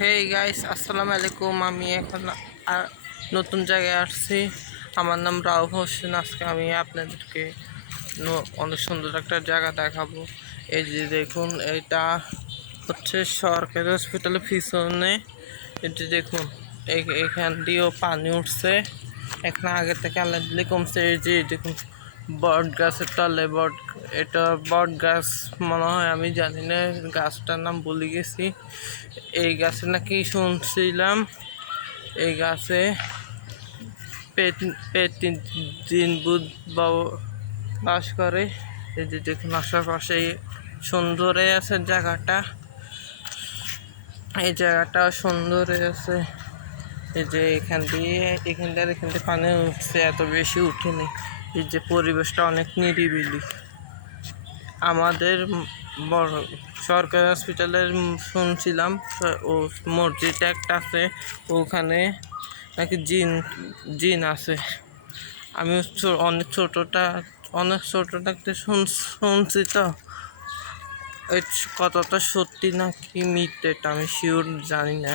Hey guys, আসসালামু আলাইকুম। আমি এখন নতুন জায়গায় আসছি। আমার নাম রাউফ হোসেন। আজকে আমি আপনাদেরকে অনেক সুন্দর একটা জায়গা দেখাবো। এই যে দেখুন, এটা হচ্ছে সরকারি হসপিটালের পিছনে। এটি দেখুন, এখান দিয়েও পানি উঠছে। এখানে আগে থেকে আল্লাহ কমছে। এই যে দেখুন, বট গাছের তলে এটা বট গাছ মনে হয়, আমি জানি না গাছটার নাম ভুলে গেছি। এই গাছে নাকি শুনছিলাম এই গাছে দিন বুধ বাস করে। এই যে দেখুন, আশেপাশে সুন্দর আছে জায়গাটা। এই জায়গাটা সুন্দর আছে। এই যে এখান থেকে পানি উঠছে, এত বেশি উঠেনি। এই যে পরিবেশটা অনেক নিরিবিলি। আমাদের বড় সরকারি হসপিটালের শুনছিলাম ও মসজিদ একটা আছে, ওখানে নাকি জিন আছে। আমি অনেক ছোট থাকতে শুনছি তো। ওই কতটা সত্যি নাকি মিথ্যে এটা আমি শিওর জানি না।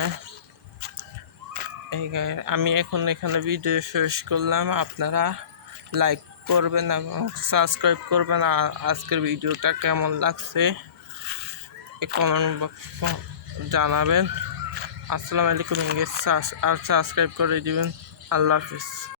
আমি এখন এখানে ভিডিও শেষ করলাম। আপনারা লাইক করবেন এবং সাবস্ক্রাইব করবেন। আজকের ভিডিওটা কেমন লাগছে কমেন্ট বক্সে জানাবেন। আসসালামু আলাইকুম। আর সাবস্ক্রাইব করে দিবেন। আল্লাহ হাফিজ।